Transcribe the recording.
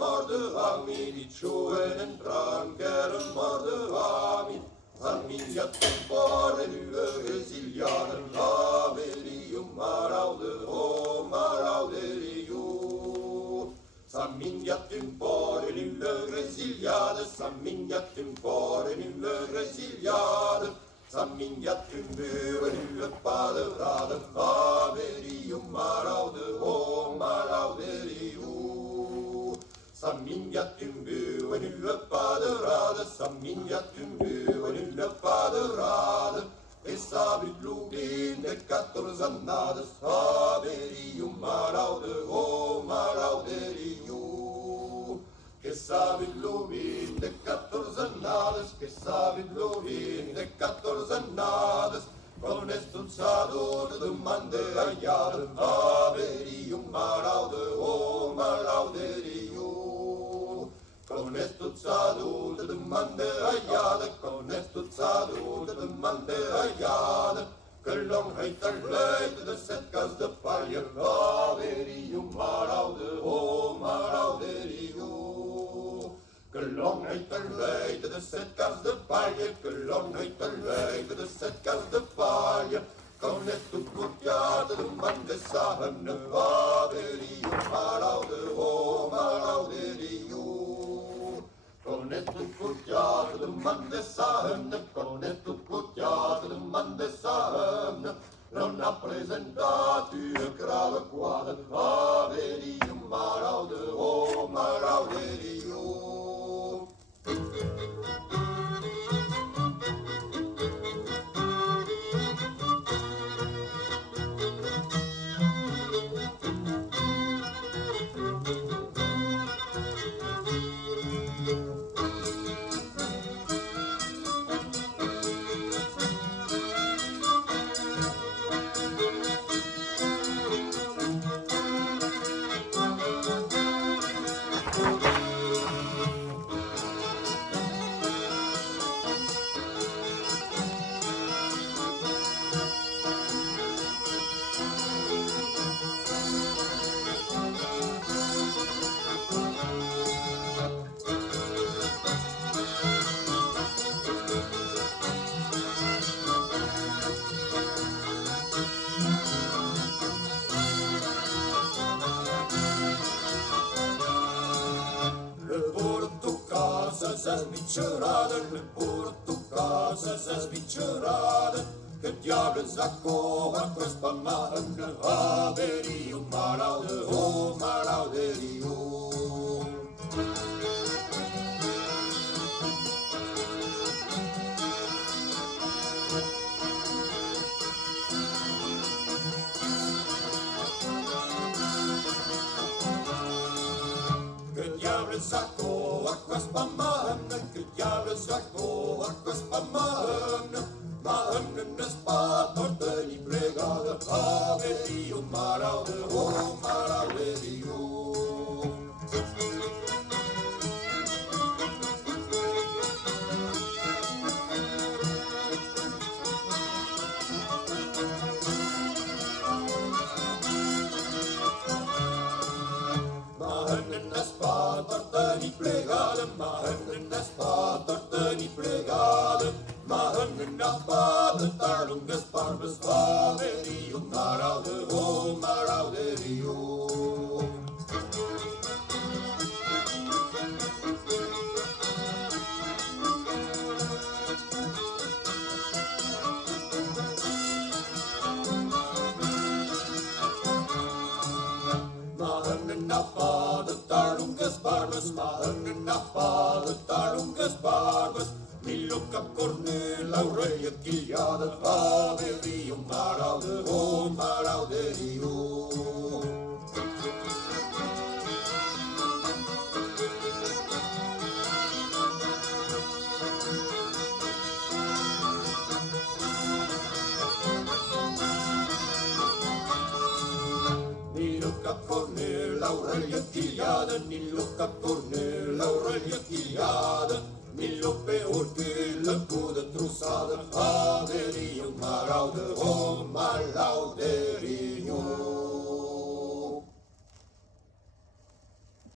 morde ami, di tjoen en dranker morde ami. Familia tempore nu resilianen, haverium maraude, o marauderium. Saminja tempore nu resiliade, saminja tempore nu resiliade. Saminja tempore nu paderade, haverium maraude, o marauderium. Saminja tempore nu paderade, saminja tempore nu paderade. E sabrit lubin de 14 annades, haverium maraude, o marauderium. Que sabrit lubin de 14 annades, que sabrit lubin de 14 annades. Con estutzador de mande hallade, haverium maraude, o marauderium. Con estutzador de mande hallade, con estutzador de mande hallade. Que lang heet er leid de setkas de palje, haverium maraude, o marauderium. Que lang heet er leid de setkas de palje, que lang heet er leid de setkas de palje. Con estutzador de mande sahne, haverium maraude, o marauderium. Con esto putjade de man de sahne, con esto putjade de man de sahne. Non ha presentato il grave quadro, haverium maraude, o marauderium. Zes miceraden, le portucase, zes miceraden, che diavolo zacco a questa manna, haverium maraude, o marauderium. Che diavolo zacco a questa manna, che diavolo zacco a questa manna, manna ne spatortă ni plegada, haverium maraude, o marauderium. Manna ne spatortă ni plegada, manna ne spatortă ni plegada, manna ne spatortă dar lungas barbas, haverium maraude, o marauderium. Manna ne spatortă dar lungas barbas, manna ne spatortă dar lungas barbas. Milluca cornel, Aurelia chigliada, haverium maraude, o marauderium. Milluca cornel, Aurelia chigliada, Milluca cornel, Aurelia chigliada. Millo pe urchile cu de trusade, haverium maraude, o malaude.